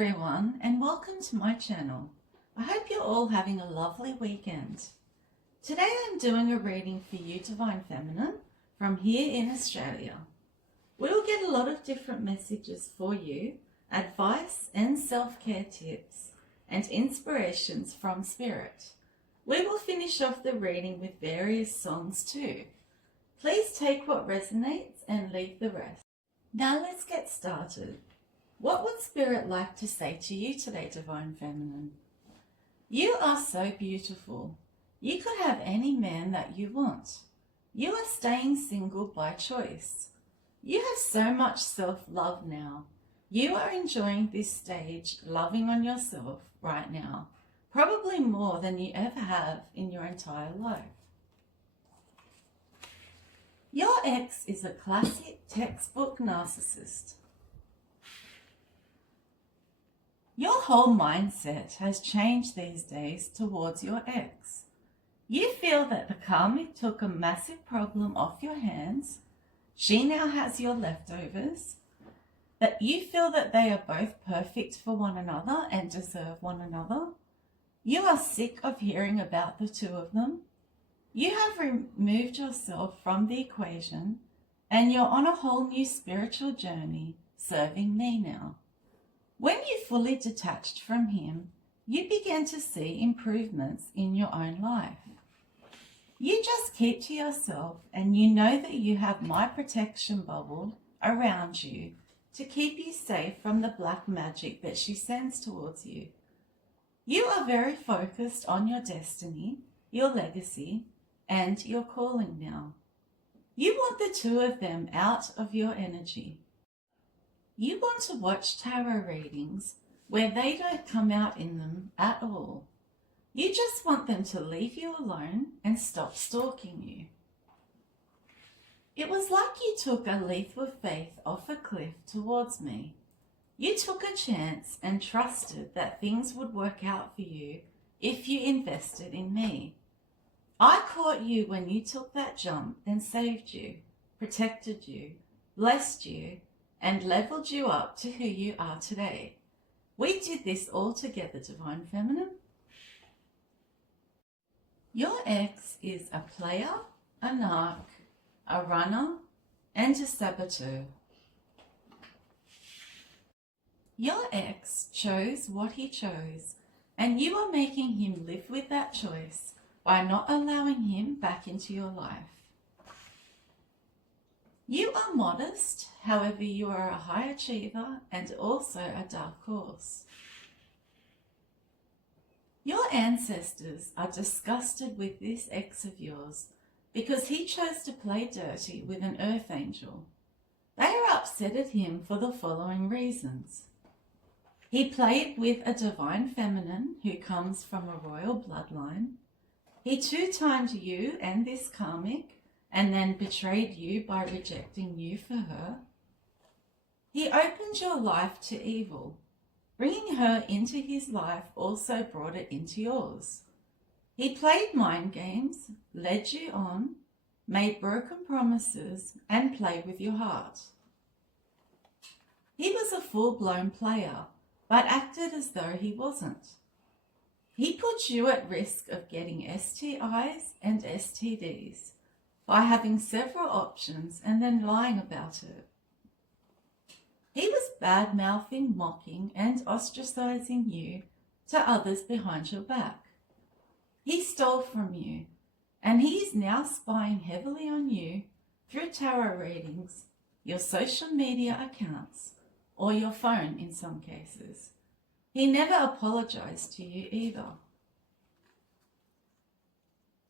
everyone, and welcome to my channel. I hope you're all having a lovely weekend. Today I'm doing a reading for you, Divine Feminine, from here in Australia. We will get a lot of different messages for you, advice and self-care tips, and inspirations from Spirit. We will finish off the reading with various songs too. Please take what resonates and leave the rest. Now let's get started. What would Spirit like to say to you today, Divine Feminine? You are so beautiful. You could have any man that you want. You are staying single by choice. You have so much self-love now. You are enjoying this stage, loving on yourself right now, probably more than you ever have in your entire life. Your ex is a classic textbook narcissist. Your whole mindset has changed these days towards your ex. You feel that the karmic took a massive problem off your hands. She now has your leftovers. That you feel that they are both perfect for one another and deserve one another. You are sick of hearing about the two of them. You have removed yourself from the equation and you're on a whole new spiritual journey serving me now. When you fully detached from him, you began to see improvements in your own life. You just keep to yourself and you know that you have my protection bubble around you to keep you safe from the black magic that she sends towards you. You are very focused on your destiny, your legacy, and your calling now. You want the two of them out of your energy. You want to watch tarot readings where they don't come out in them at all. You just want them to leave you alone and stop stalking you. It was like you took a leap of faith off a cliff towards me. You took a chance and trusted that things would work out for you if you invested in me. I caught you when you took that jump and saved you, protected you, blessed you, and leveled you up to who you are today. We did this all together, Divine Feminine. Your ex is a player, a narc, a runner, and a saboteur. Your ex chose what he chose, and you are making him live with that choice by not allowing him back into your life. You are modest, however you are a high achiever and also a dark horse. Your ancestors are disgusted with this ex of yours because he chose to play dirty with an earth angel. They are upset at him for the following reasons. He played with a divine feminine who comes from a royal bloodline. He two-timed you and this karmic and then betrayed you by rejecting you for her. He opened your life to evil. Bringing her into his life also brought it into yours. He played mind games, led you on, made broken promises, and played with your heart. He was a full-blown player, but acted as though he wasn't. He put you at risk of getting STIs and STDs by having several options and then lying about it. He was bad-mouthing, mocking and ostracizing you to others behind your back. He stole from you, and he is now spying heavily on you through tarot readings, your social media accounts, or your phone in some cases. He never apologized to you either.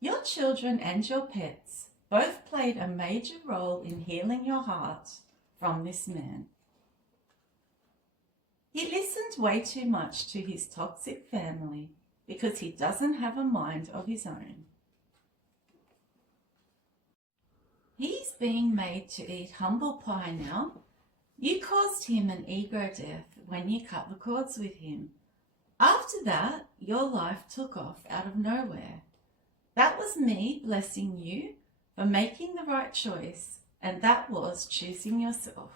Your children and your pets both played a major role in healing your heart from this man. He listened way too much to his toxic family because he doesn't have a mind of his own. He's being made to eat humble pie now. You caused him an ego death when you cut the cords with him. After that, your life took off out of nowhere. That was me blessing you for making the right choice, and that was choosing yourself.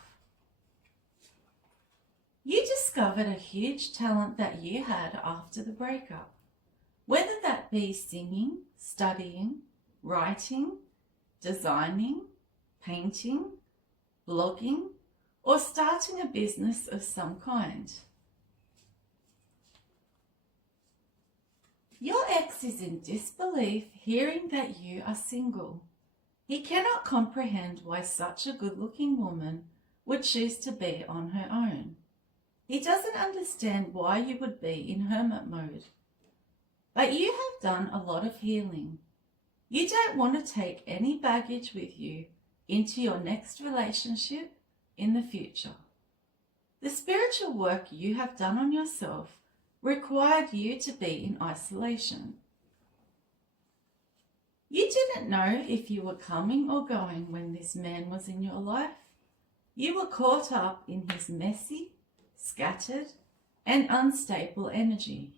You discovered a huge talent that you had after the breakup, whether that be singing, studying, writing, designing, painting, blogging, or starting a business of some kind. Your ex is in disbelief hearing that you are single. He cannot comprehend why such a good-looking woman would choose to be on her own. He doesn't understand why you would be in hermit mode. But you have done a lot of healing. You don't want to take any baggage with you into your next relationship in the future. The spiritual work you have done on yourself required you to be in isolation. You didn't know if you were coming or going when this man was in your life. You were caught up in his messy, scattered, and unstable energy.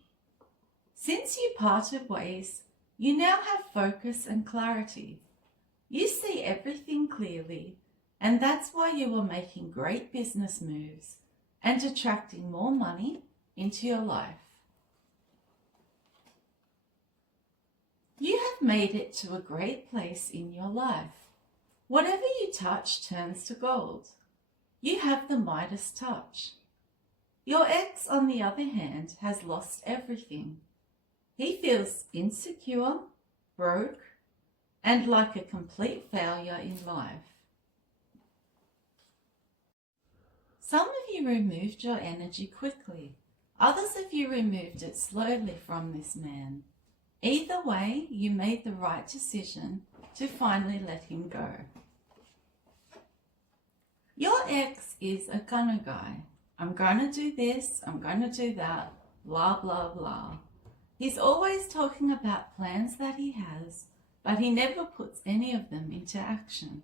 Since you parted ways, you now have focus and clarity. You see everything clearly, and that's why you are making great business moves and attracting more money into your life. You have made it to a great place in your life. Whatever you touch turns to gold. You have the Midas touch. Your ex, on the other hand, has lost everything. He feels insecure, broke, and like a complete failure in life. Some of you removed your energy quickly. Others of you removed it slowly from this man. Either way, you made the right decision to finally let him go. Your ex is a gunner guy. I'm going to do this, I'm going to do that, blah, blah, blah. He's always talking about plans that he has, but he never puts any of them into action.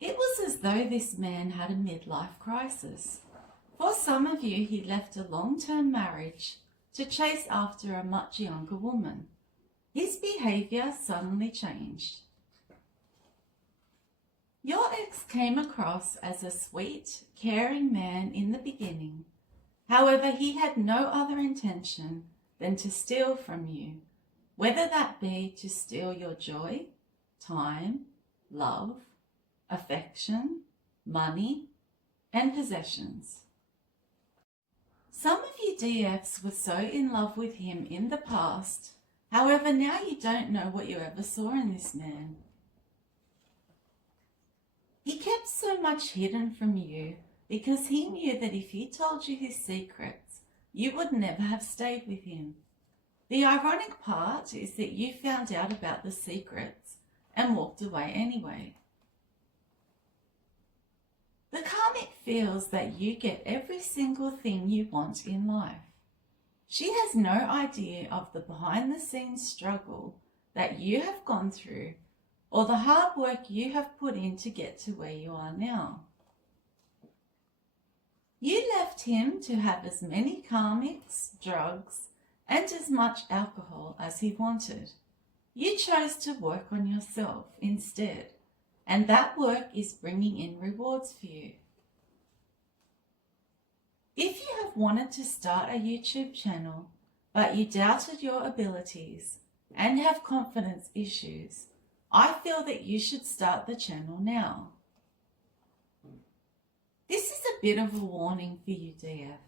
It was as though this man had a midlife crisis. For some of you, he left a long-term marriage to chase after a much younger woman. His behaviour suddenly changed. Your ex came across as a sweet, caring man in the beginning. However, he had no other intention than to steal from you, whether that be to steal your joy, time, love, affection, money, and possessions. Some of you DFs were so in love with him in the past, however, now you don't know what you ever saw in this man. He kept so much hidden from you because he knew that if he told you his secrets, you would never have stayed with him. The ironic part is that you found out about the secrets and walked away anyway. The karmic feels that you get every single thing you want in life. She has no idea of the behind-the-scenes struggle that you have gone through or the hard work you have put in to get to where you are now. You left him to have as many karmics, drugs, and as much alcohol as he wanted. You chose to work on yourself instead, and that work is bringing in rewards for you. If you have wanted to start a YouTube channel, but you doubted your abilities and have confidence issues, I feel that you should start the channel now. This is a bit of a warning for you, DF.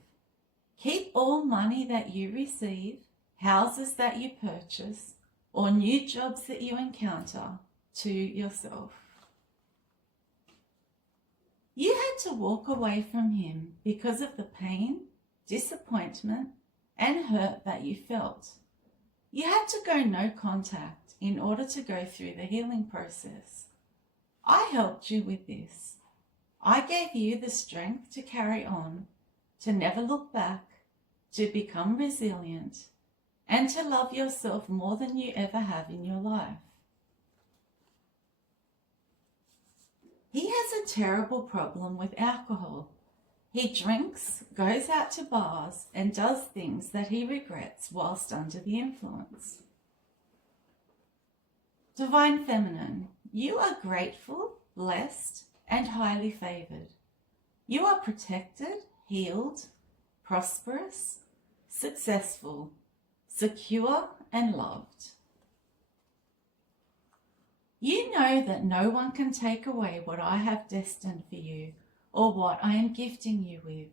Keep all money that you receive, houses that you purchase, or new jobs that you encounter to yourself. You had to walk away from him because of the pain, disappointment, and hurt that you felt. You had to go no contact in order to go through the healing process. I helped you with this. I gave you the strength to carry on, to never look back, to become resilient, and to love yourself more than you ever have in your life. He has a terrible problem with alcohol. He drinks, goes out to bars, and does things that he regrets whilst under the influence. Divine Feminine, you are grateful, blessed, and highly favoured. You are protected, healed, prosperous, successful, secure, and loved. You know that no one can take away what I have destined for you or what I am gifting you with.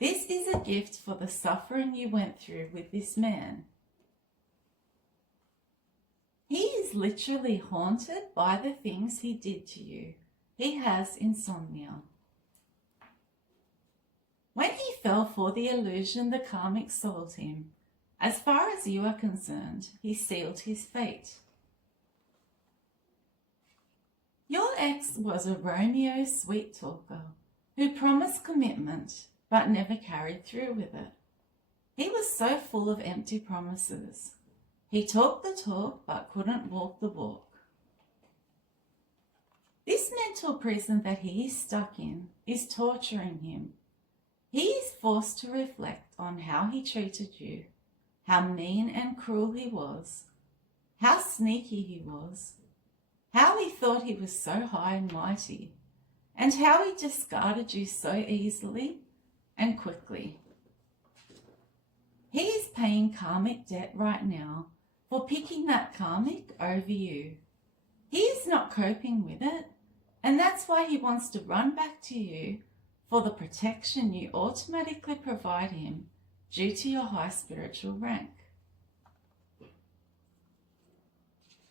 This is a gift for the suffering you went through with this man. He is literally haunted by the things he did to you. He has insomnia. When he fell for the illusion the karmic sold him, as far as you are concerned, he sealed his fate. Your ex was a Romeo sweet talker who promised commitment but never carried through with it. He was so full of empty promises. He talked the talk but couldn't walk the walk. This mental prison that he is stuck in is torturing him. He is forced to reflect on how he treated you, how mean and cruel he was, how sneaky he was, how he thought he was so high and mighty, and how he discarded you so easily and quickly. He is paying karmic debt right now for picking that karmic over you. He is not coping with it, and that's why he wants to run back to you for the protection you automatically provide him due to your high spiritual rank.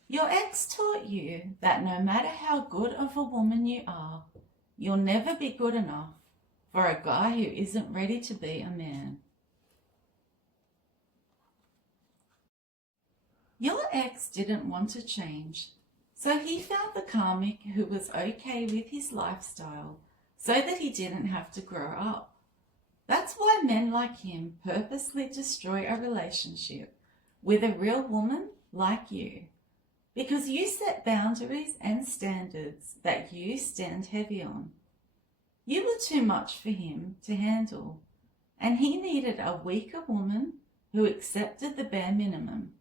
Your ex taught you that no matter how good of a woman you are, you'll never be good enough for a guy who isn't ready to be a man. Your ex didn't want to change, so he found the karmic who was okay with his lifestyle so that he didn't have to grow up. That's why men like him purposely destroy a relationship with a real woman like you, because you set boundaries and standards that you stand heavy on. You were too much for him to handle, and he needed a weaker woman who accepted the bare minimum.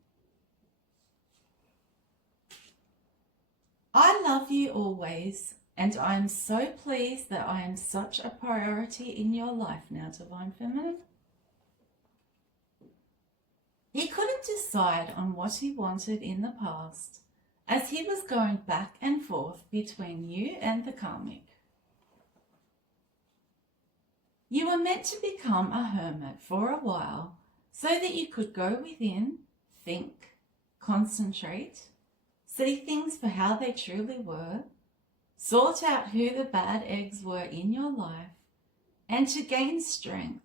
I love you always, and I am so pleased that I am such a priority in your life now, Divine Feminine. He couldn't decide on what he wanted in the past, as he was going back and forth between you and the karmic. You were meant to become a hermit for a while so that you could go within, think, concentrate, see things for how they truly were, sort out who the bad eggs were in your life, and to gain strength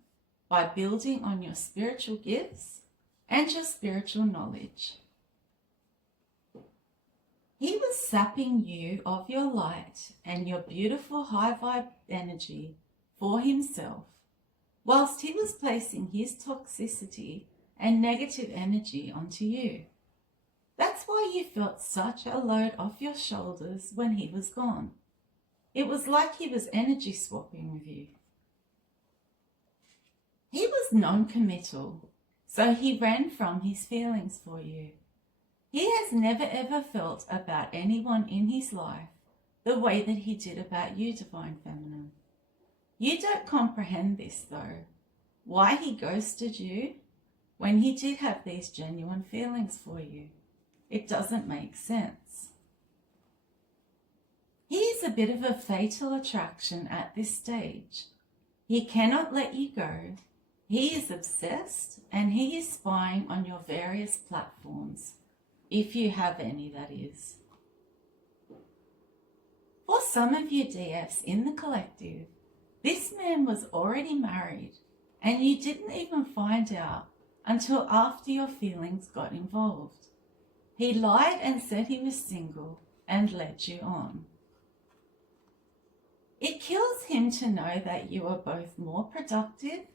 by building on your spiritual gifts and your spiritual knowledge. He was sapping you of your light and your beautiful high vibe energy for himself, whilst he was placing his toxicity and negative energy onto you. That's why you felt such a load off your shoulders when he was gone. It was like he was energy swapping with you. He was non-committal, so he ran from his feelings for you. He has never ever felt about anyone in his life the way that he did about you, Divine Feminine. You don't comprehend this though, why he ghosted you when he did have these genuine feelings for you. It doesn't make sense. He is a bit of a fatal attraction at this stage. He cannot let you go. He is obsessed and he is spying on your various platforms, if you have any, that is. For some of you DFs in the collective, this man was already married and you didn't even find out until after your feelings got involved. He lied and said he was single and led you on. It kills him to know that you are both more productive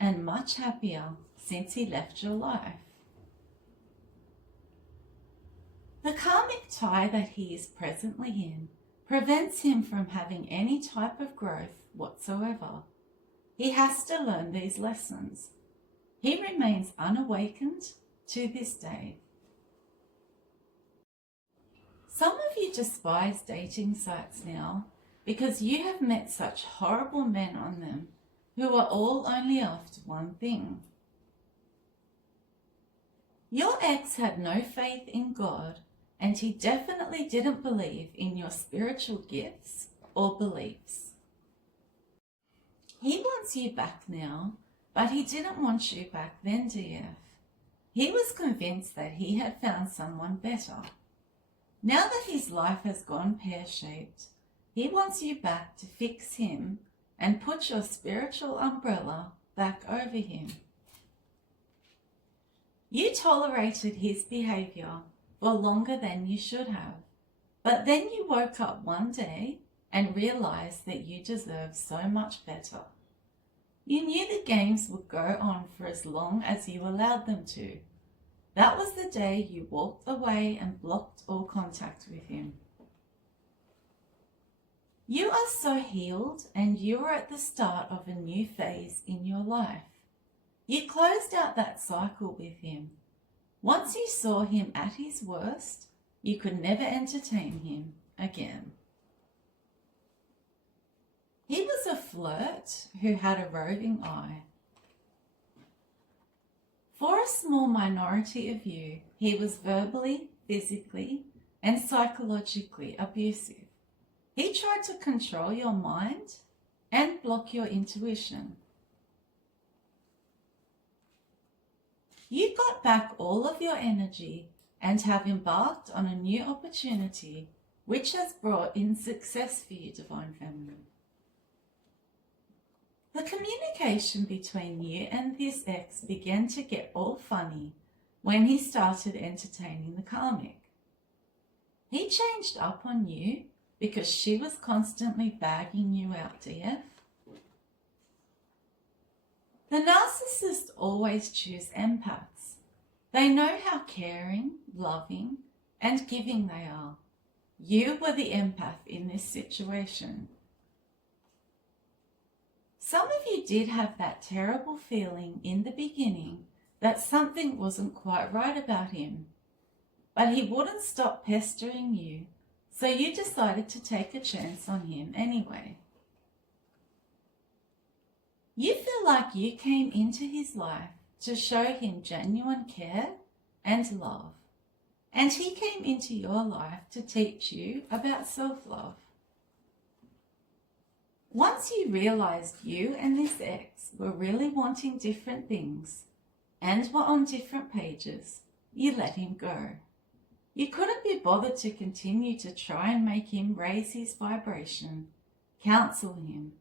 and much happier since he left your life. The karmic tie that he is presently in prevents him from having any type of growth whatsoever. He has to learn these lessons. He remains unawakened to this day. Some of you despise dating sites now because you have met such horrible men on them who are all only after one thing. Your ex had no faith in God, and he definitely didn't believe in your spiritual gifts or beliefs. He wants you back now, but he didn't want you back then, DF. He was convinced that he had found someone better. Now that his life has gone pear-shaped, he wants you back to fix him and put your spiritual umbrella back over him. You tolerated his behavior for longer than you should have, but then you woke up one day and realized that you deserve so much better. You knew the games would go on for as long as you allowed them to. That was the day you walked away and blocked all contact with him. You are so healed, and you are at the start of a new phase in your life. You closed out that cycle with him. Once you saw him at his worst, you could never entertain him again. He was a flirt who had a roving eye. For a small minority of you, he was verbally, physically, and psychologically abusive. He tried to control your mind and block your intuition. You got back all of your energy and have embarked on a new opportunity which has brought in success for you, Divine Feminine. The communication between you and this ex began to get all funny when he started entertaining the karmic. He changed up on you because she was constantly bagging you out, DF. The narcissists always choose empaths. They know how caring, loving, and giving they are. You were the empath in this situation. Some of you did have that terrible feeling in the beginning that something wasn't quite right about him, but he wouldn't stop pestering you, so you decided to take a chance on him anyway. You feel like you came into his life to show him genuine care and love, and he came into your life to teach you about self-love. Once you realized you and this ex were really wanting different things and were on different pages, you let him go. You couldn't be bothered to continue to try and make him raise his vibration, counsel him,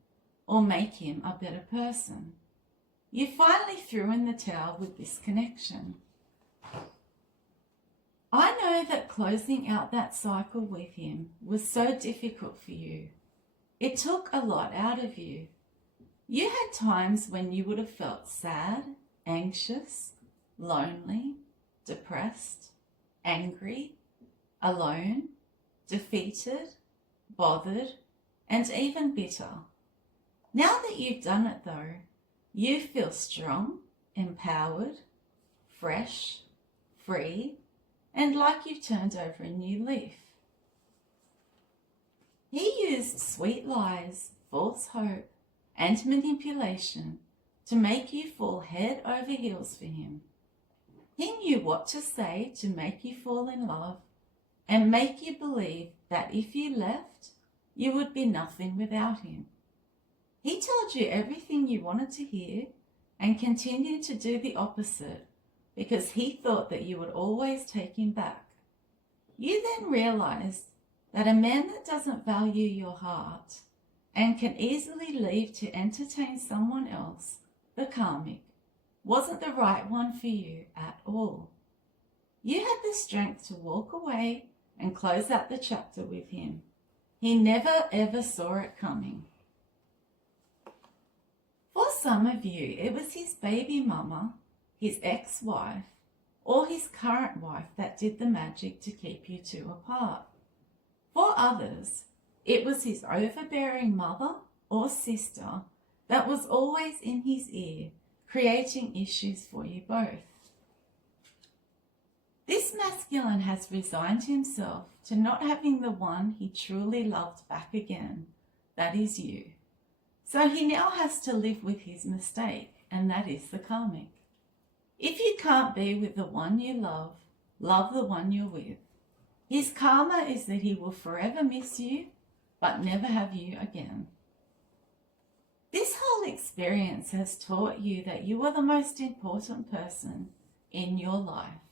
or make him a better person. You finally threw in the towel with this connection. I know that closing out that cycle with him was so difficult for you. It took a lot out of you. You had times when you would have felt sad, anxious, lonely, depressed, angry, alone, defeated, bothered, and even bitter. Now that you've done it though, you feel strong, empowered, fresh, free, and like you've turned over a new leaf. He used sweet lies, false hope, and manipulation to make you fall head over heels for him. He knew what to say to make you fall in love and make you believe that if you left, you would be nothing without him. He told you everything you wanted to hear and continued to do the opposite because he thought that you would always take him back. You then realized that a man that doesn't value your heart and can easily leave to entertain someone else, the karmic, wasn't the right one for you at all. You had the strength to walk away and close out the chapter with him. He never ever saw it coming. For some of you, it was his baby mama, his ex-wife, or his current wife that did the magic to keep you two apart. For others, it was his overbearing mother or sister that was always in his ear, creating issues for you both. This masculine has resigned himself to not having the one he truly loved back again, that is you. So he now has to live with his mistake, and that is the karmic. If you can't be with the one you love, love the one you're with. His karma is that he will forever miss you, but never have you again. This whole experience has taught you that you are the most important person in your life.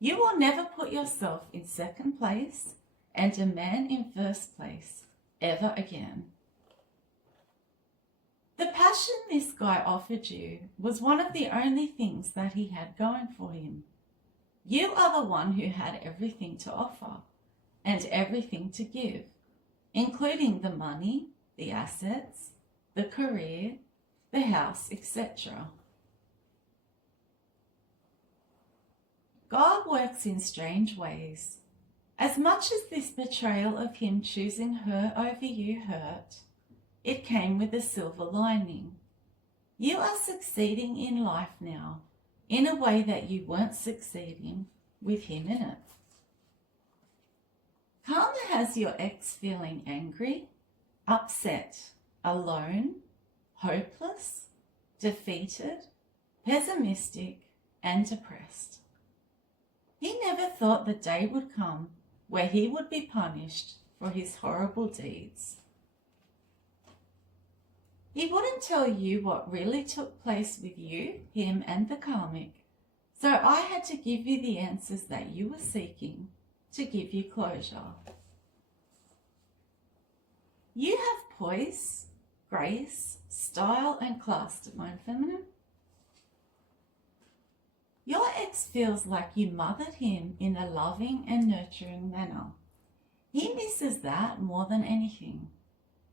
You will never put yourself in second place and a man in first place ever again. The passion this guy offered you was one of the only things that he had going for him. You are the one who had everything to offer and everything to give, including the money, the assets, the career, the house, etc. God works in strange ways. As much as this betrayal of him choosing her over you hurt, it came with a silver lining. You are succeeding in life now in a way that you weren't succeeding with him in it. Karma has your ex feeling angry, upset, alone, hopeless, defeated, pessimistic, and depressed. He never thought the day would come where he would be punished for his horrible deeds. He wouldn't tell you what really took place with you, him, and the karmic, so I had to give you the answers that you were seeking to give you closure. You have poise, grace, style, and class, Divine Feminine. Your ex feels like you mothered him in a loving and nurturing manner. He misses that more than anything.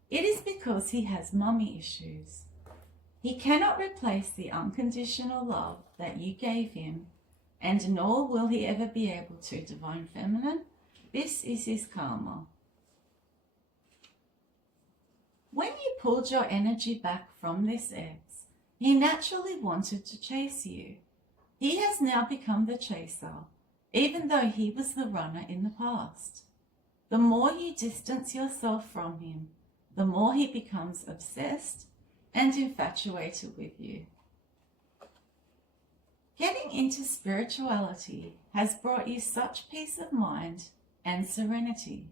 It is because he has mummy issues. He cannot replace the unconditional love that you gave him, and nor will he ever be able to, Divine Feminine. This is his karma. When you pulled your energy back from this ex, he naturally wanted to chase you. He has now become the chaser, even though he was the runner in the past. The more you distance yourself from him, the more he becomes obsessed and infatuated with you. Getting into spirituality has brought you such peace of mind and serenity.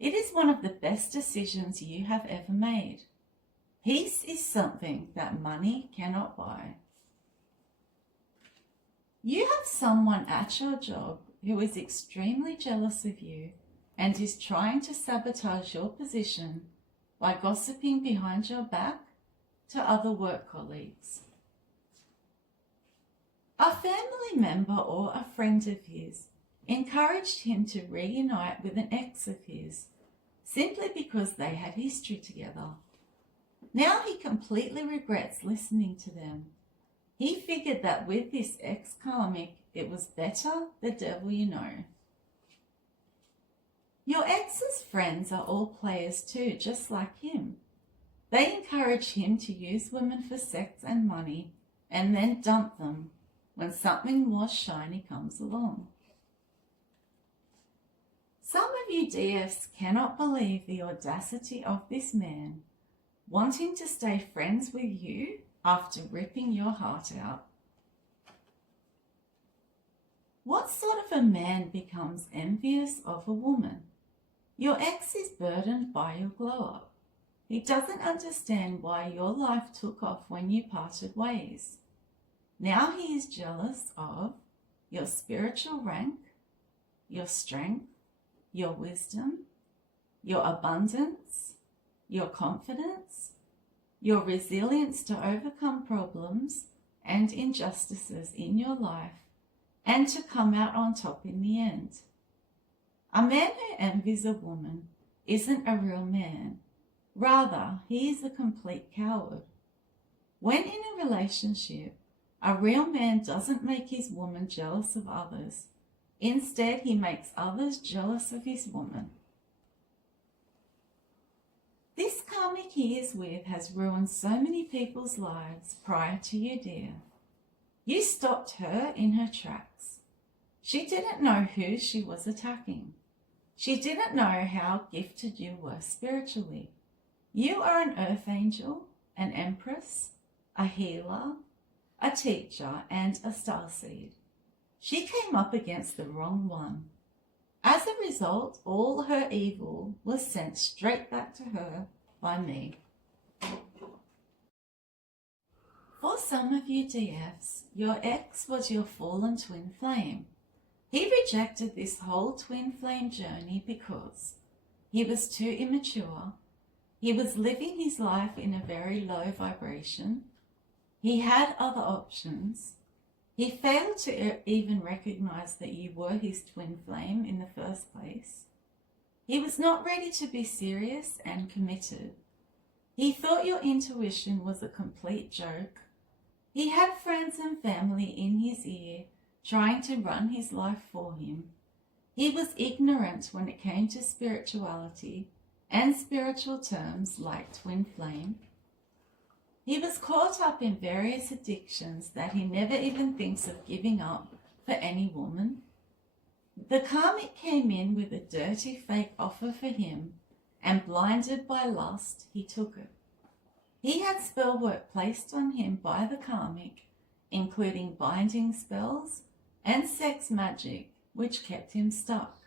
It is one of the best decisions you have ever made. Peace is something that money cannot buy. You have someone at your job who is extremely jealous of you and is trying to sabotage your position by gossiping behind your back to other work colleagues. A family member or a friend of his encouraged him to reunite with an ex of his simply because they had history together. Now he completely regrets listening to them. He figured that with this ex-karmic, it was better the devil you know. Your ex's friends are all players too, just like him. They encourage him to use women for sex and money and then dump them when something more shiny comes along. Some of you DFs cannot believe the audacity of this man wanting to stay friends with you after ripping your heart out. What sort of a man becomes envious of a woman? Your ex is burdened by your glow-up. He doesn't understand why your life took off when you parted ways. Now he is jealous of your spiritual rank, your strength, your wisdom, your abundance, your confidence, your resilience to overcome problems and injustices in your life and to come out on top in the end. A man who envies a woman isn't a real man. Rather, he is a complete coward. When in a relationship, a real man doesn't make his woman jealous of others. Instead, he makes others jealous of his woman. This karmic he is with has ruined so many people's lives prior to you, dear. You stopped her in her tracks. She didn't know who she was attacking. She didn't know how gifted you were spiritually. You are an earth angel, an empress, a healer, a teacher, and a starseed. She came up against the wrong one. As a result, all her evil was sent straight back to her by me. For some of you DFs, your ex was your fallen twin flame. He rejected this whole twin flame journey because he was too immature, he was living his life in a very low vibration, he had other options, he failed to even recognize that you were his twin flame in the first place, he was not ready to be serious and committed, he thought your intuition was a complete joke, he had friends and family in his ear trying to run his life for him. He was ignorant when it came to spirituality and spiritual terms like twin flame. He was caught up in various addictions that he never even thinks of giving up for any woman. The karmic came in with a dirty fake offer for him, and blinded by lust, he took it. He had spell work placed on him by the karmic, including binding spells and sex magic, which kept him stuck.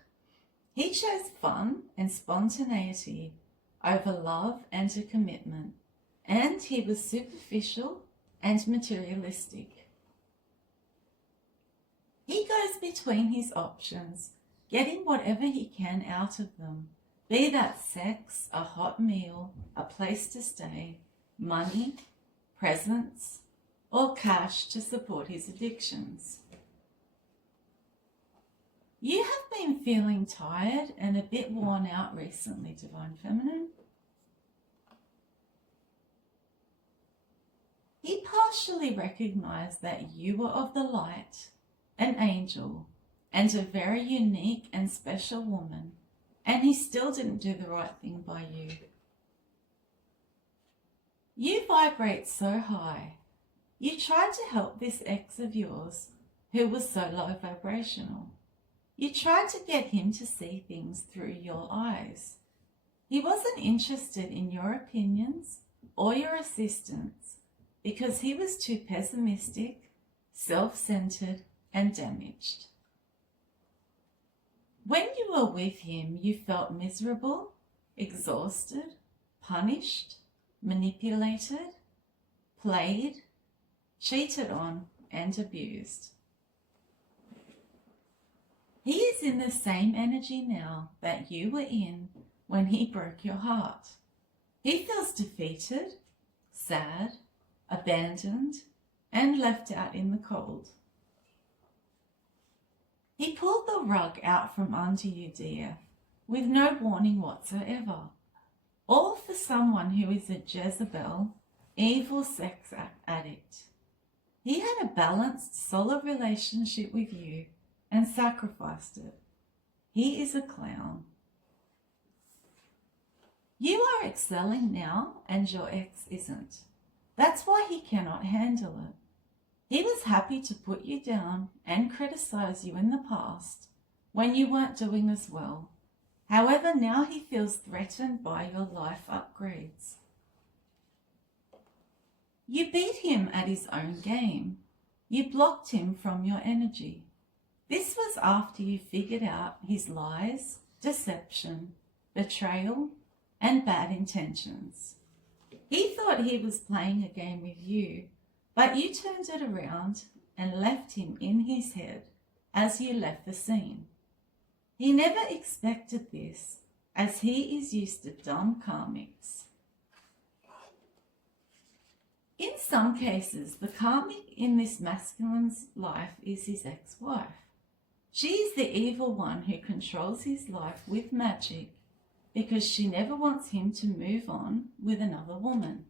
He chose fun and spontaneity over love and a commitment, and he was superficial and materialistic. He goes between his options, getting whatever he can out of them, be that sex, a hot meal, a place to stay, money, presents, or cash to support his addictions. You have been feeling tired and a bit worn out recently, Divine Feminine. He partially recognized that you were of the light, an angel, and a very unique and special woman, and he still didn't do the right thing by you. You vibrate so high. You tried to help this ex of yours who was so low vibrational. You tried to get him to see things through your eyes. He wasn't interested in your opinions or your assistance because he was too pessimistic, self-centered, and damaged. When you were with him, you felt miserable, exhausted, punished, manipulated, played, cheated on, and abused. He is in the same energy now that you were in when he broke your heart. He feels defeated, sad, abandoned, and left out in the cold. He pulled the rug out from under you, dear, with no warning whatsoever. All for someone who is a Jezebel, evil sex addict. He had a balanced, solid relationship with you and sacrificed it. He is a clown. You are excelling now and your ex isn't. That's why he cannot handle it. He was happy to put you down and criticize you in the past when you weren't doing as well. However, now he feels threatened by your life upgrades. You beat him at his own game. You blocked him from your energy. This was after you figured out his lies, deception, betrayal, and bad intentions. He thought he was playing a game with you, but you turned it around and left him in his head as you left the scene. He never expected this, as he is used to dumb karmics. In some cases, the karmic in this masculine's life is his ex-wife. She is the evil one who controls his life with magic because she never wants him to move on with another woman.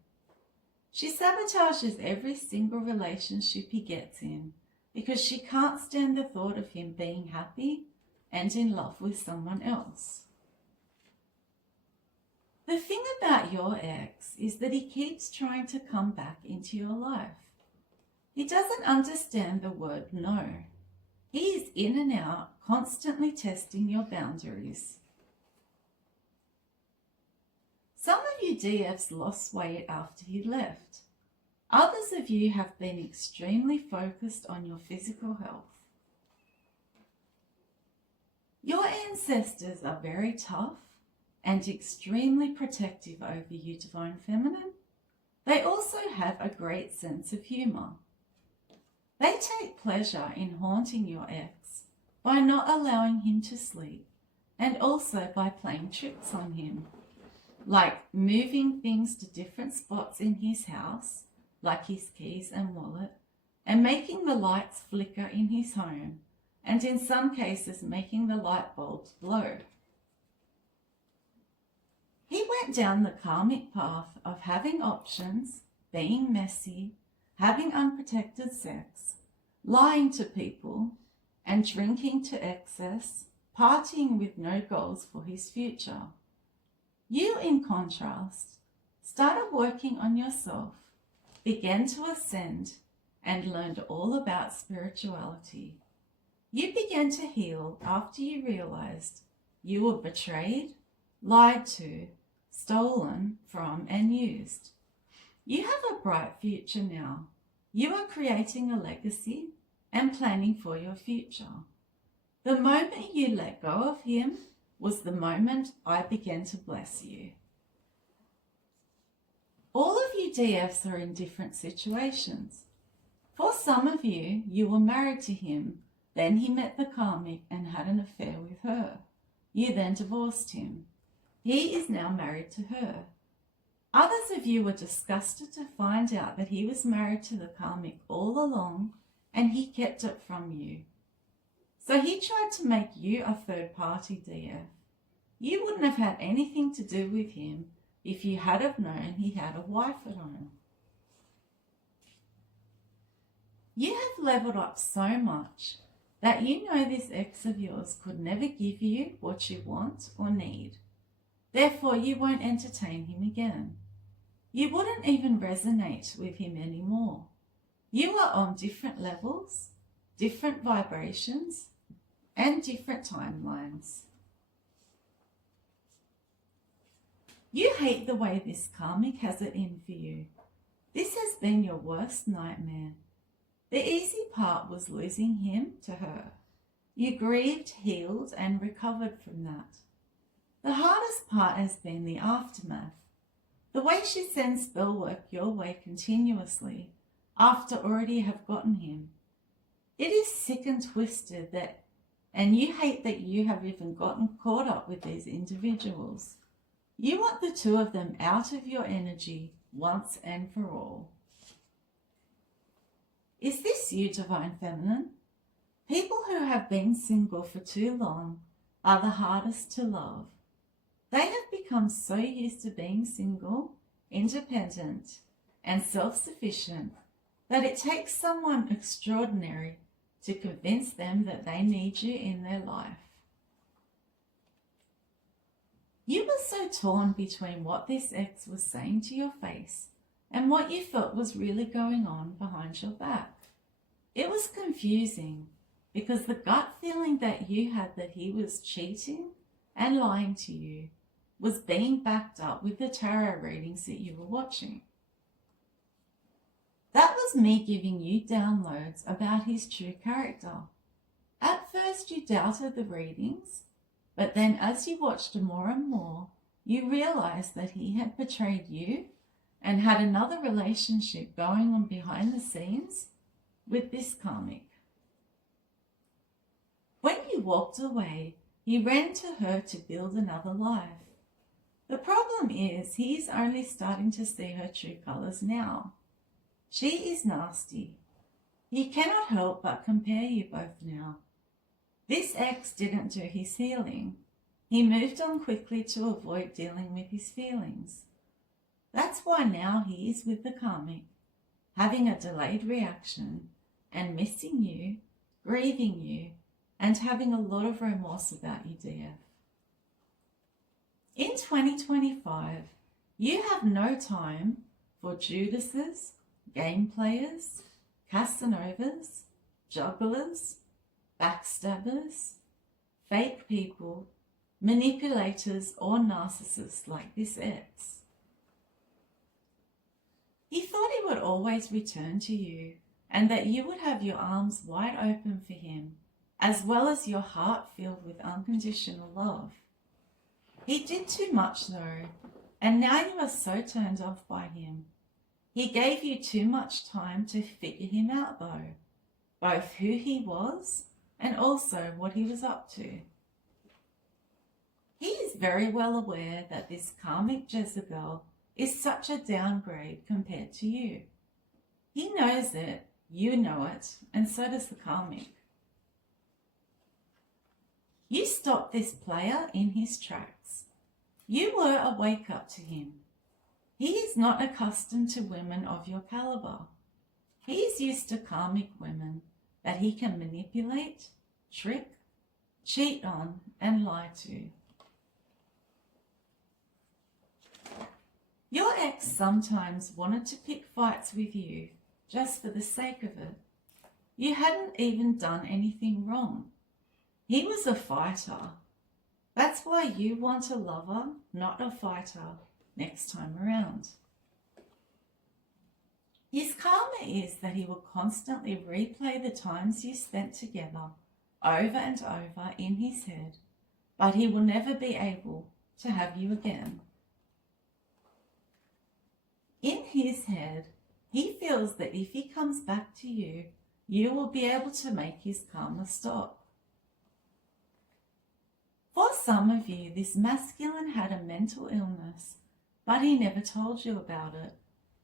She sabotages every single relationship he gets in because she can't stand the thought of him being happy and in love with someone else. The thing about your ex is that he keeps trying to come back into your life. He doesn't understand the word no. He is in and out, constantly testing your boundaries. Some of you DFs lost weight after he left. Others of you have been extremely focused on your physical health. Your ancestors are very tough and extremely protective over you, Divine Feminine. They also have a great sense of humour. They take pleasure in haunting your ex by not allowing him to sleep and also by playing tricks on him, like moving things to different spots in his house, like his keys and wallet, and making the lights flicker in his home, and in some cases making the light bulbs blow. He went down the karmic path of having options, being messy, having unprotected sex, lying to people, and drinking to excess, partying with no goals for his future. You, in contrast, started working on yourself, began to ascend, and learned all about spirituality. You began to heal after you realized you were betrayed, lied to, stolen from, and used. You have a bright future now. You are creating a legacy and planning for your future. The moment you let go of him was the moment I began to bless you. All of you DFs are in different situations. For some of you, you were married to him, then he met the karmic and had an affair with her. You then divorced him. He is now married to her. Others of you were disgusted to find out that he was married to the karmic all along and he kept it from you. So he tried to make you a third-party DF. You wouldn't have had anything to do with him if you had have known he had a wife at home. You have leveled up so much that you know this ex of yours could never give you what you want or need. Therefore, you won't entertain him again. You wouldn't even resonate with him anymore. You are on different levels, different vibrations, and different timelines. You hate the way this karmic has it in for you. This has been your worst nightmare. The easy part was losing him to her. You grieved, healed, and recovered from that. The hardest part has been the aftermath. The way she sends spell work your way continuously after already have gotten him. It is sick and twisted and you hate that you have even gotten caught up with these individuals. You want the two of them out of your energy once and for all. Is this you, Divine Feminine? People who have been single for too long are the hardest to love. They have become so used to being single, independent, and self-sufficient that it takes someone extraordinary to convince them that they need you in their life. You were so torn between what this ex was saying to your face and what you felt was really going on behind your back. It was confusing because the gut feeling that you had that he was cheating and lying to you was being backed up with the tarot readings that you were watching. That was me giving you downloads about his true character. At first you doubted the readings, but then as you watched more and more, you realized that he had betrayed you and had another relationship going on behind the scenes with this karmic. When you walked away, he ran to her to build another life. The problem is he's only starting to see her true colours now. She is nasty. He cannot help but compare you both now. This ex didn't do his healing. He moved on quickly to avoid dealing with his feelings. That's why now he is with the karmic, having a delayed reaction and missing you, grieving you, and having a lot of remorse about you, DF. In 2025, you have no time for Judases, game players, Casanovas, jugglers, backstabbers, fake people, manipulators, or narcissists like this ex. He thought he would always return to you and that you would have your arms wide open for him, as well as your heart filled with unconditional love. He did too much though, and now you are so turned off by him. He gave you too much time to figure him out though, both who he was and also what he was up to. He is very well aware that this karmic Jezebel is such a downgrade compared to you. He knows it, you know it, and so does the karmic. You stopped this player in his tracks. You were a wake-up to him. He is not accustomed to women of your caliber. He is used to karmic women that he can manipulate, trick, cheat on, and lie to. Your ex sometimes wanted to pick fights with you just for the sake of it. You hadn't even done anything wrong. He was a fighter. That's why you want a lover, not a fighter, next time around. His karma is that he will constantly replay the times you spent together over and over in his head, but he will never be able to have you again. In his head, he feels that if he comes back to you, you will be able to make his karma stop. For some of you, this masculine had a mental illness, but he never told you about it.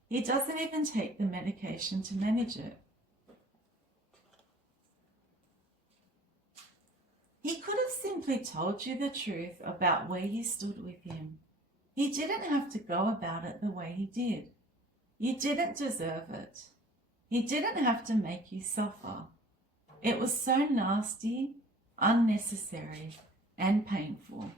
He doesn't even take the medication to manage it. He could have simply told you the truth about where you stood with him. He didn't have to go about it the way he did. You didn't deserve it. He didn't have to make you suffer. It was so nasty, unnecessary, and painful.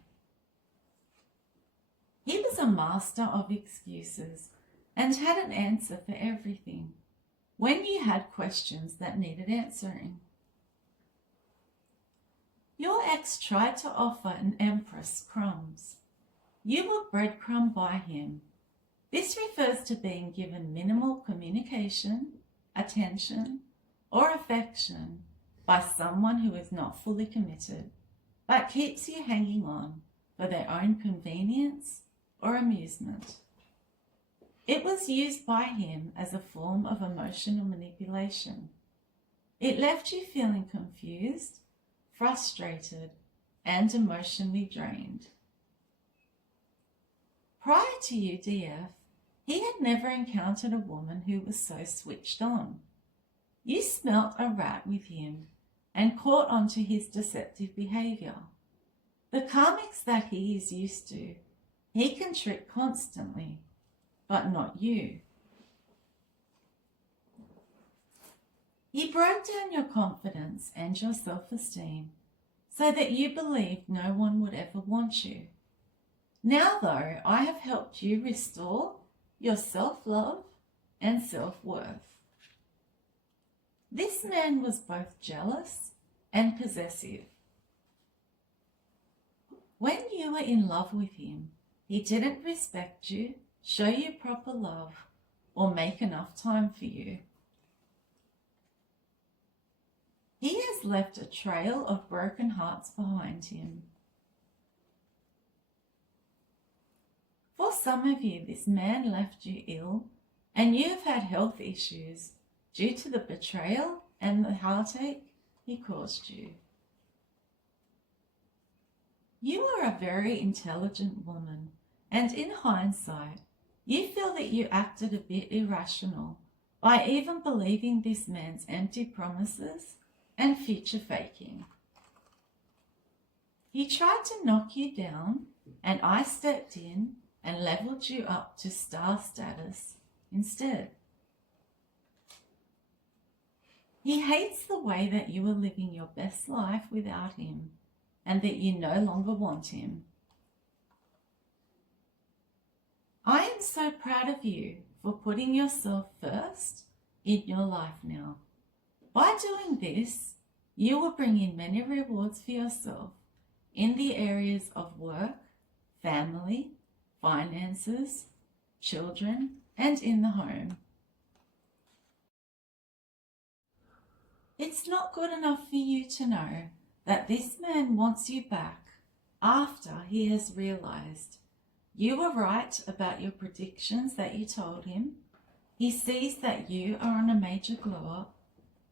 He was a master of excuses and had an answer for everything when you had questions that needed answering. Your ex tried to offer an empress crumbs. You were breadcrumbed by him. This refers to being given minimal communication, attention, or affection by someone who is not fully committed, but keeps you hanging on for their own convenience or amusement. It was used by him as a form of emotional manipulation. It left you feeling confused, frustrated, and emotionally drained. Prior to you, DF, he had never encountered a woman who was so switched on. You smelt a rat with him and caught on to his deceptive behaviour. The karmics that he is used to, he can trick constantly, but not you. He broke down your confidence and your self-esteem so that you believed no one would ever want you. Now, though, I have helped you restore your self-love and self-worth. This man was both jealous and possessive. When you were in love with him, he didn't respect you, show you proper love, or make enough time for you. He has left a trail of broken hearts behind him. For some of you, this man left you ill, and you have had health issues due to the betrayal and the heartache he caused you. You are a very intelligent woman, and in hindsight, you feel that you acted a bit irrational by even believing this man's empty promises and future faking. He tried to knock you down, and I stepped in and leveled you up to star status instead. He hates the way that you are living your best life without him and that you no longer want him. I am so proud of you for putting yourself first in your life now. By doing this, you will bring in many rewards for yourself in the areas of work, family, finances, children, and in the home. It's not good enough for you to know that this man wants you back after he has realized you were right about your predictions that you told him. He sees that you are on a major glow up.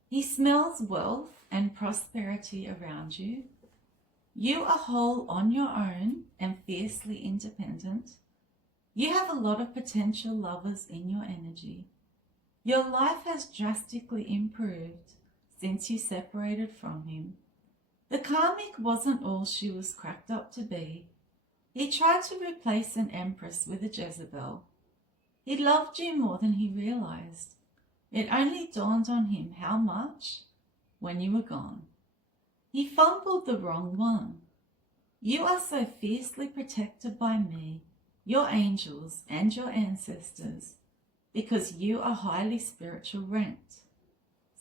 He smells wealth and prosperity around you. You are whole on your own and fiercely independent. You have a lot of potential lovers in your energy. Your life has drastically improved since you separated from him. The karmic wasn't all she was cracked up to be. He tried to replace an empress with a Jezebel. He loved you more than he realized. It only dawned on him how much when you were gone. He fumbled the wrong one. You are so fiercely protected by me, your angels, and your ancestors, because you are highly spiritual ranked.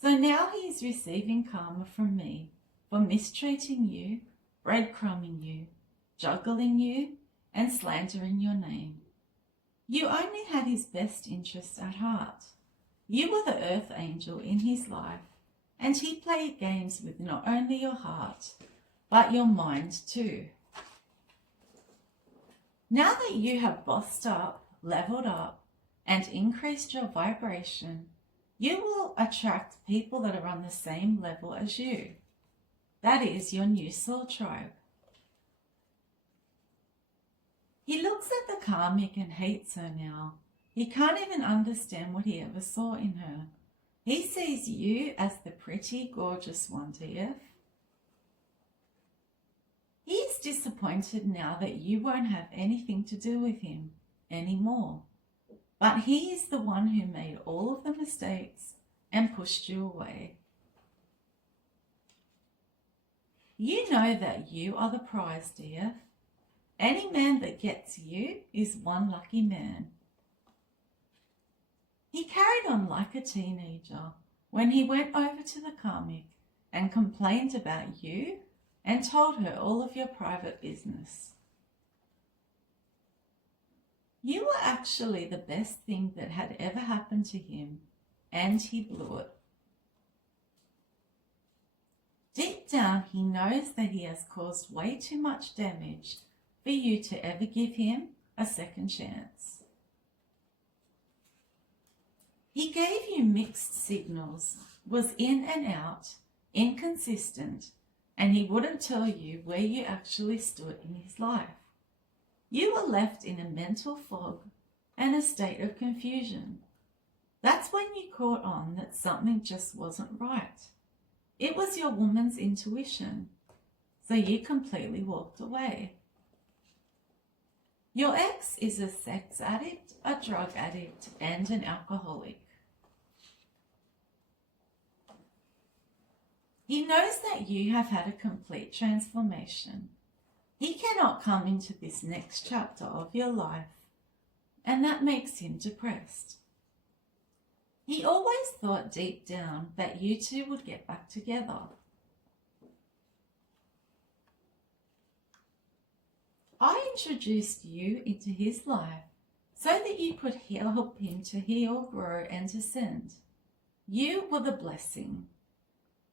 So now he is receiving karma from me for mistreating you, breadcrumbing you, juggling you, and slandering your name. You only had his best interests at heart. You were the earth angel in his life, and he played games with not only your heart, but your mind too. Now that you have bossed up, leveled up, and increased your vibration, you will attract people that are on the same level as you. That is your new soul tribe. He looks at the karmic and hates her now. He can't even understand what he ever saw in her. He sees you as the pretty, gorgeous one, TF. He is disappointed now that you won't have anything to do with him anymore. But he is the one who made all of the mistakes and pushed you away. You know that you are the prize, dear. Any man that gets you is one lucky man. He carried on like a teenager when he went over to the karmic and complained about you and told her all of your private business. You were actually the best thing that had ever happened to him, and he blew it. Deep down, he knows that he has caused way too much damage for you to ever give him a second chance. He gave you mixed signals, was in and out, inconsistent, and he wouldn't tell you where you actually stood in his life. You were left in a mental fog and a state of confusion. That's when you caught on that something just wasn't right. It was your woman's intuition, so you completely walked away. Your ex is a sex addict, a drug addict, and an alcoholic. He knows that you have had a complete transformation. He cannot come into this next chapter of your life, and that makes him depressed. He always thought deep down that you two would get back together. I introduced you into his life so that you could help him to heal, grow, and ascend. You were the blessing.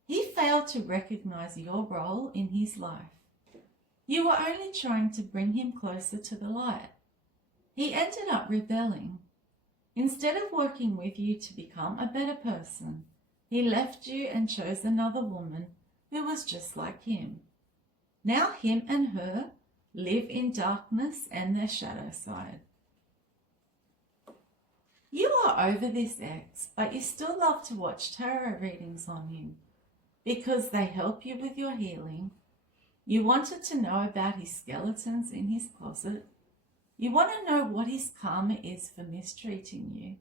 He failed to recognize your role in his life. You were only trying to bring him closer to the light. He ended up rebelling. Instead of working with you to become a better person, he left you and chose another woman who was just like him. Now him and her live in darkness and their shadow side. You are over this ex, but you still love to watch tarot readings on him because they help you with your healing. You wanted to know about his skeletons in his closet. You want to know what his karma is for mistreating you.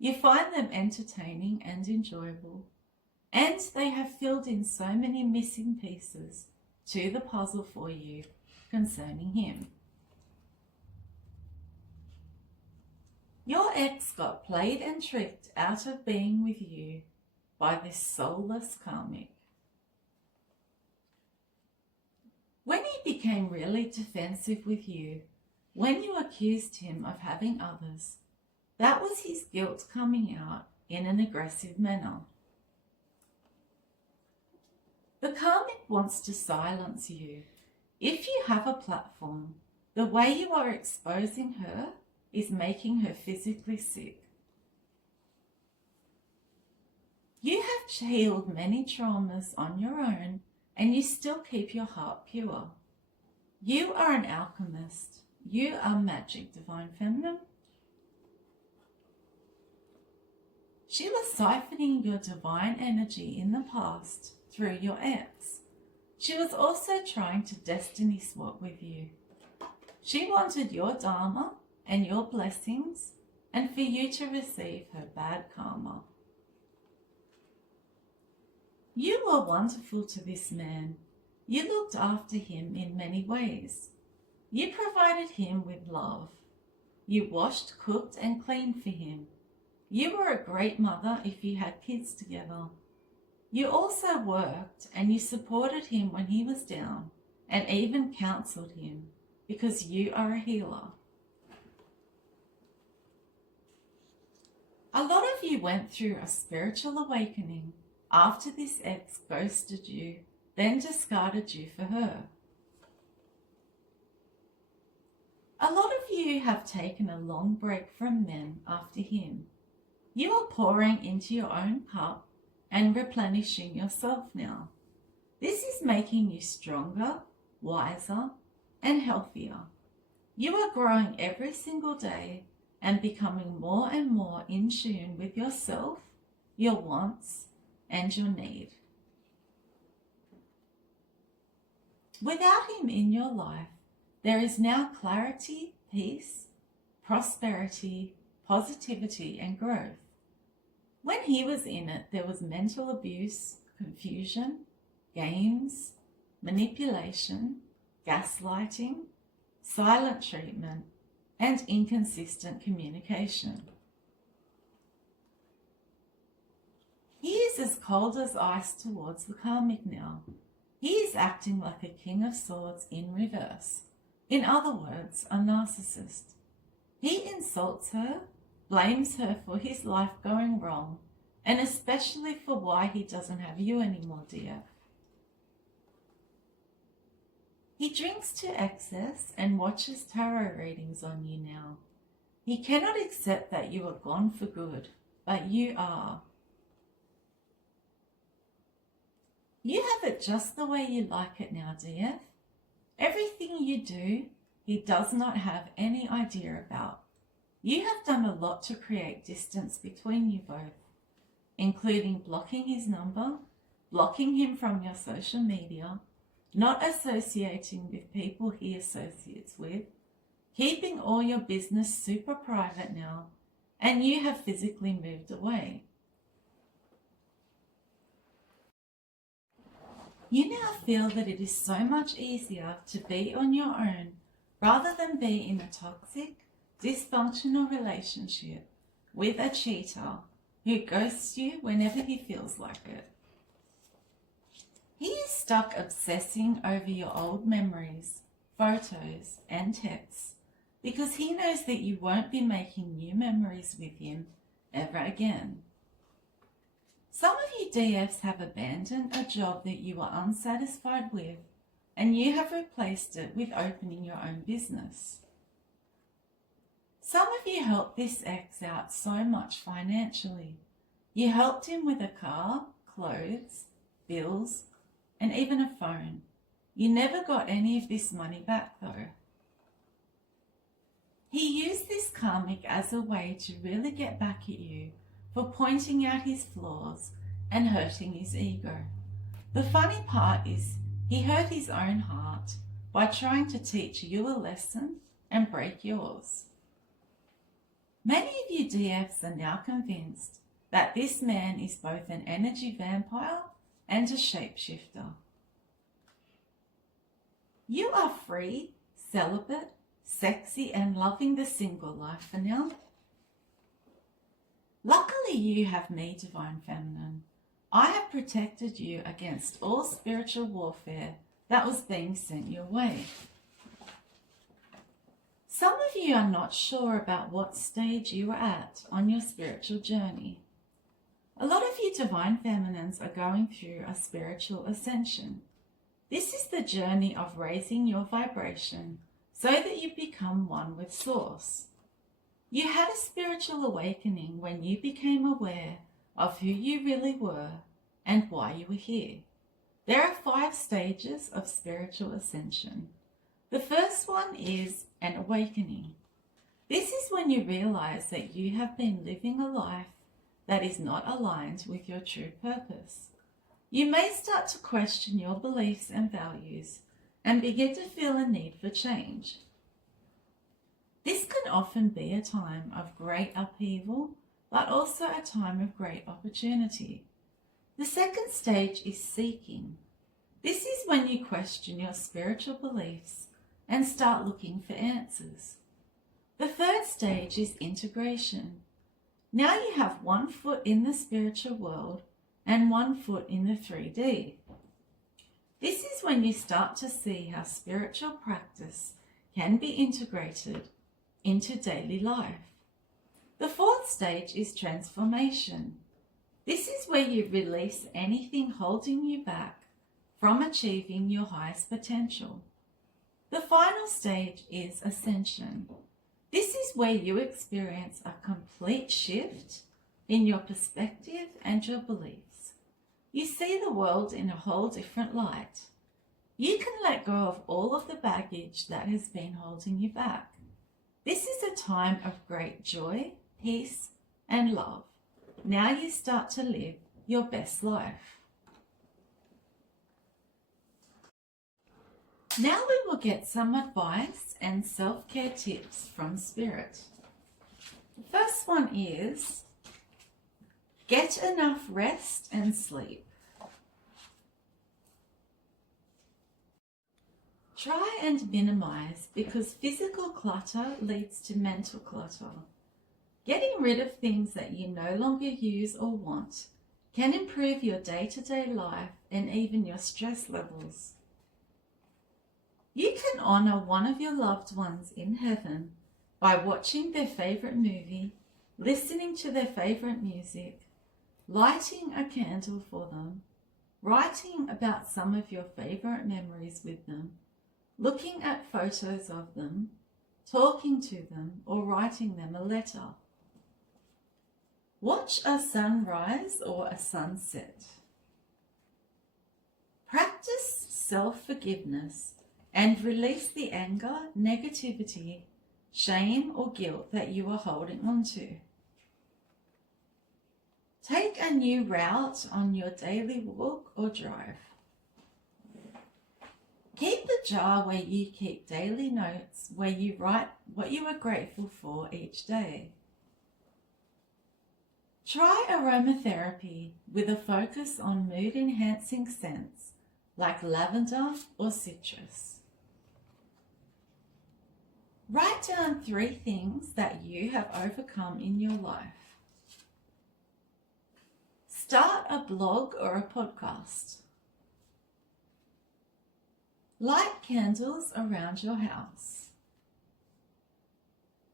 You find them entertaining and enjoyable, and they have filled in so many missing pieces to the puzzle for you concerning him. Your ex got played and tricked out of being with you by this soulless karmic. When he became really defensive with you, when you accused him of having others, That was his guilt coming out in an aggressive manner. The karmic wants to silence you. If you have a platform, the way you are exposing her is making her physically sick. You have healed many traumas on your own, and you still keep your heart pure. You are an alchemist. You are magic, Divine Feminine. She was siphoning your divine energy in the past through your ex. She was also trying to destiny swap with you. She wanted your dharma and your blessings, and for you to receive her bad karma. You were wonderful to this man. You looked after him in many ways. You provided him with love. You washed, cooked, and cleaned for him. You were a great mother if you had kids together. You also worked and you supported him when he was down and even counseled him because you are a healer. A lot of you went through a spiritual awakening after this ex ghosted you, then discarded you for her. A lot of you have taken a long break from men after him. You are pouring into your own cup and replenishing yourself now. This is making you stronger, wiser, and healthier. You are growing every single day and becoming more and more in tune with yourself, your wants, and your need. Without him in your life, there is now clarity, peace, prosperity, positivity, and growth. When he was in it, there was mental abuse, confusion, games, manipulation, gaslighting, silent treatment, and inconsistent communication. He is as cold as ice towards the karmic now. He is acting like a king of swords in reverse. In other words, a narcissist. He insults her, blames her for his life going wrong, and especially for why he doesn't have you anymore, dear. He drinks to excess and watches tarot readings on you now. He cannot accept that you are gone for good, but you are. You have it just the way you like it now, DF. Everything you do, he does not have any idea about. You have done a lot to create distance between you both, including blocking his number, blocking him from your social media, not associating with people he associates with, keeping all your business super private now, and you have physically moved away. You now feel that it is so much easier to be on your own rather than be in a toxic, dysfunctional relationship with a cheater who ghosts you whenever he feels like it. He is stuck obsessing over your old memories, photos, and texts because he knows that you won't be making new memories with him ever again. Some of you DFs have abandoned a job that you were unsatisfied with, and you have replaced it with opening your own business. Some of you helped this ex out so much financially. You helped him with a car, clothes, bills, and even a phone. You never got any of this money back though. He used this karmic as a way to really get back at you for pointing out his flaws and hurting his ego. The funny part is he hurt his own heart by trying to teach you a lesson and break yours. Many of you DFs are now convinced that this man is both an energy vampire and a shapeshifter. You are free, celibate, sexy, and loving the single life for now. Luckily, you have me, Divine Feminine. I have protected you against all spiritual warfare that was being sent your way. Some of you are not sure about what stage you are at on your spiritual journey. A lot of you divine feminines are going through a spiritual ascension. This is the journey of raising your vibration so that you become one with Source. You had a spiritual awakening when you became aware of who you really were and why you were here. There are 5 stages of spiritual ascension. The first one is an awakening. This is when you realize that you have been living a life that is not aligned with your true purpose. You may start to question your beliefs and values and begin to feel a need for change. This can often be a time of great upheaval, but also a time of great opportunity. The second stage is seeking. This is when you question your spiritual beliefs and start looking for answers. The third stage is integration. Now you have 1 foot in the spiritual world and 1 foot in the 3D. This is when you start to see how spiritual practice can be integrated into daily life. The fourth stage is transformation. This is where you release anything holding you back from achieving your highest potential. The final stage is ascension. This is where you experience a complete shift in your perspective and your beliefs. You see the world in a whole different light. You can let go of all of the baggage that has been holding you back. This is a time of great joy, peace, and love. Now you start to live your best life. Now we will get some advice and self-care tips from Spirit. The first one is, get enough rest and sleep. Try and minimize, because physical clutter leads to mental clutter. Getting rid of things that you no longer use or want can improve your day-to-day life and even your stress levels. You can honor one of your loved ones in heaven by watching their favorite movie, listening to their favorite music, lighting a candle for them, writing about some of your favorite memories with them, looking at photos of them, talking to them, or writing them a letter. Watch a sunrise or a sunset. Practice self-forgiveness and release the anger, negativity, shame, or guilt that you are holding on to. Take a new route on your daily walk or drive. Keep a jar where you keep daily notes where you write what you are grateful for each day. Try aromatherapy with a focus on mood-enhancing scents like lavender or citrus. Write down 3 things that you have overcome in your life. Start a blog or a podcast. Light candles around your house.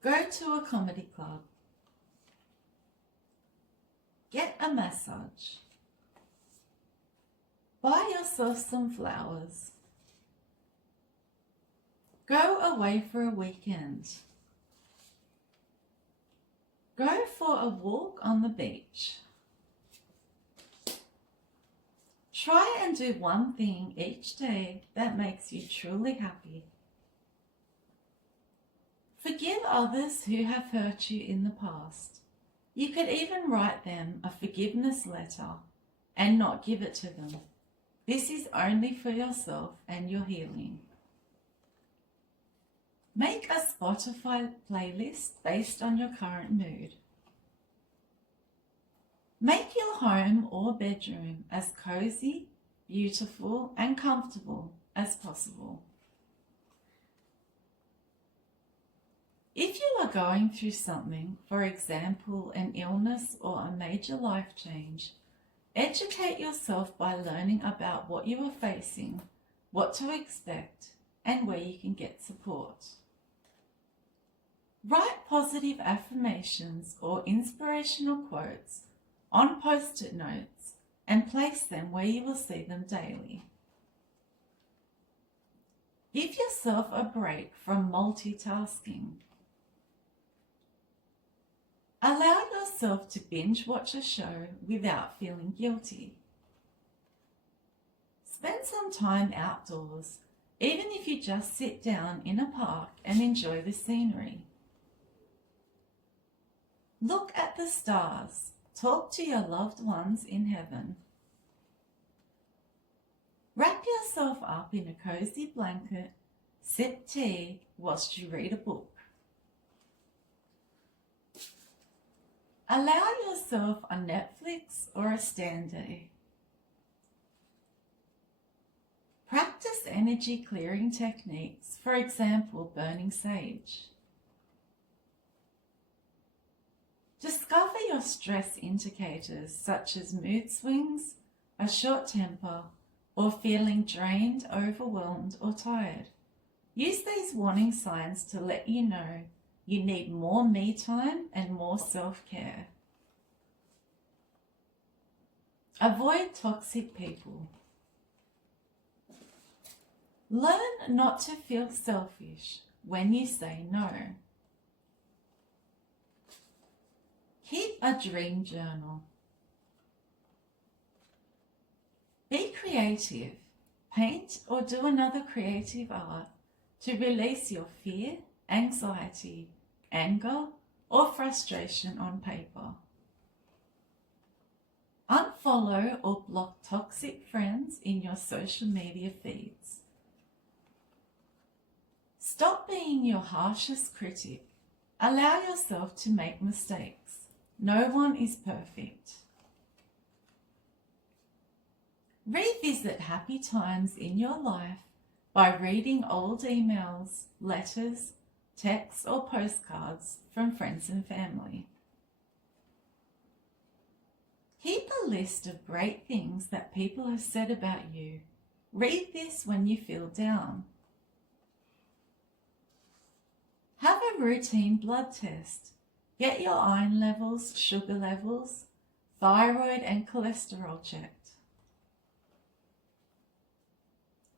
Go to a comedy club. Get a massage. Buy yourself some flowers. Go away for a weekend. Go for a walk on the beach. Try and do one thing each day that makes you truly happy. Forgive others who have hurt you in the past. You could even write them a forgiveness letter and not give it to them. This is only for yourself and your healing. Make a Spotify playlist based on your current mood. Make your home or bedroom as cozy, beautiful, and comfortable as possible. If you are going through something, for example, an illness or a major life change, educate yourself by learning about what you are facing, what to expect, and where you can get support. Write positive affirmations or inspirational quotes on post-it notes and place them where you will see them daily. Give yourself a break from multitasking. Allow yourself to binge watch a show without feeling guilty. Spend some time outdoors, even if you just sit down in a park and enjoy the scenery. Look at the stars. Talk to your loved ones in heaven. Wrap yourself up in a cozy blanket, sip tea whilst you read a book. Allow yourself a Netflix or a stand day. Practice energy clearing techniques, for example, burning sage. Discover your stress indicators such as mood swings, a short temper, or feeling drained, overwhelmed, or tired. Use these warning signs to let you know you need more me time and more self-care. Avoid toxic people. Learn not to feel selfish when you say no. Keep a dream journal. Be creative. Paint or do another creative art to release your fear, anxiety, anger, or frustration on paper. Unfollow or block toxic friends in your social media feeds. Stop being your harshest critic. Allow yourself to make mistakes. No one is perfect. Revisit happy times in your life by reading old emails, letters, texts, or postcards from friends and family. Keep a list of great things that people have said about you. Read this when you feel down. Have a routine blood test. Get your iron levels, sugar levels, thyroid and cholesterol checked.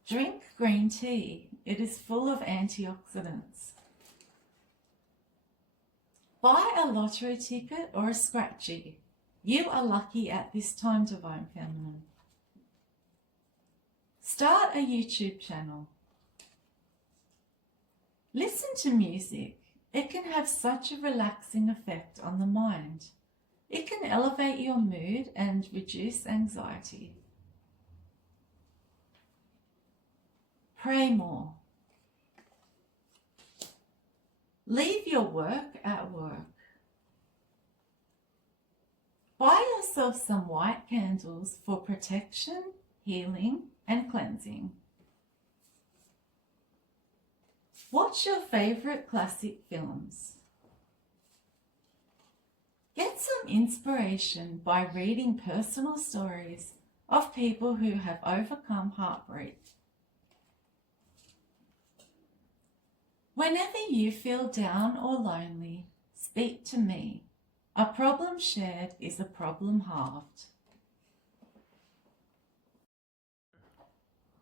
Drink green tea. It is full of antioxidants. Buy a lottery ticket or a scratchy. You are lucky at this time, Divine Feminine. Start a YouTube channel. Listen to music. It can have such a relaxing effect on the mind. It can elevate your mood and reduce anxiety. Pray more. Leave your work at work. Buy yourself some white candles for protection, healing, and cleansing. Watch your favourite classic films. Get some inspiration by reading personal stories of people who have overcome heartbreak. Whenever you feel down or lonely, speak to me. A problem shared is a problem halved.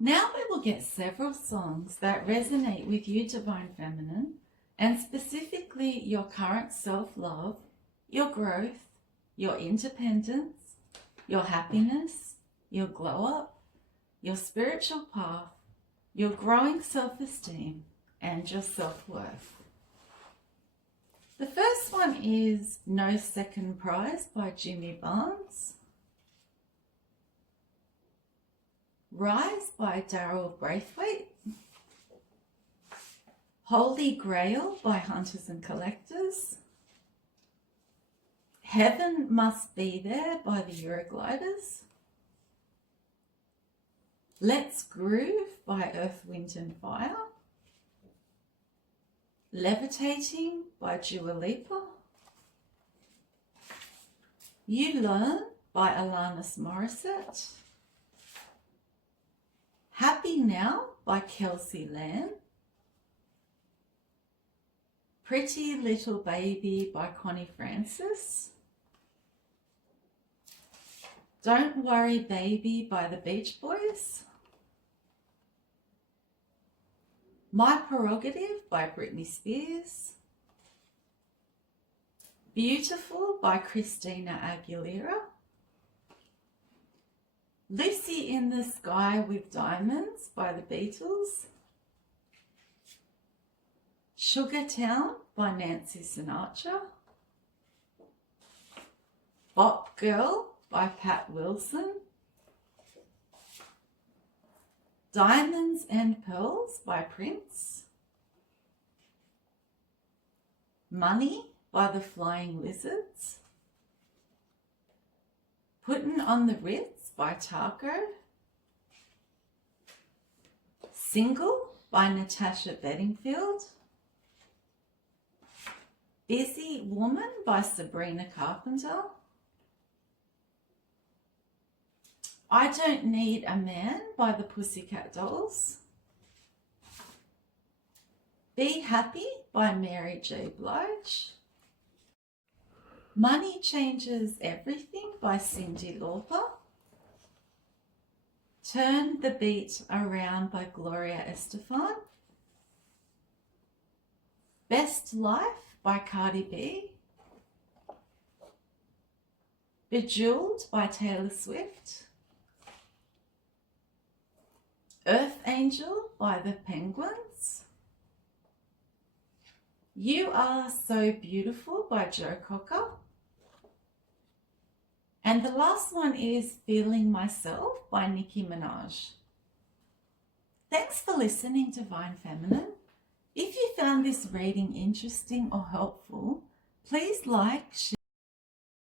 Now we will get several songs that resonate with you, Divine Feminine, and specifically your current self-love, your growth, your independence, your happiness, your glow-up, your spiritual path, your growing self-esteem, and your self-worth. The first one is No Second Prize by Jimmy Barnes. Rise by Daryl Braithwaite. Holy Grail by Hunters and Collectors. Heaven Must Be There by the Eurogliders. Let's Groove by Earth, Wind and Fire. Levitating by Dua Lipa. You Learn by Alanis Morissette. Happy Now by Kelsey Lamb. Pretty Little Baby by Connie Francis. Don't Worry Baby by the Beach Boys. My Prerogative by Britney Spears. Beautiful by Christina Aguilera. Lucy in the Sky with Diamonds by the Beatles. Sugar Town by Nancy Sinatra. Bop Girl by Pat Wilson. Diamonds and Pearls by Prince. Money by the Flying Lizards. Puttin' on the Ritz by Taco. Single by Natasha Bedingfield. Busy Woman by Sabrina Carpenter. I Don't Need a Man by the Pussycat Dolls. Be Happy by Mary J. Blige. Money Changes Everything by Cyndi Lauper. Turn the Beat Around by Gloria Estefan. Best Life by Cardi B. Bejeweled by Taylor Swift. Earth Angel by the Penguins. You Are So Beautiful by Joe Cocker. And the last one is Feeling Myself by Nicki Minaj. Thanks for listening, Divine Feminine. If you found this reading interesting or helpful, please like, share,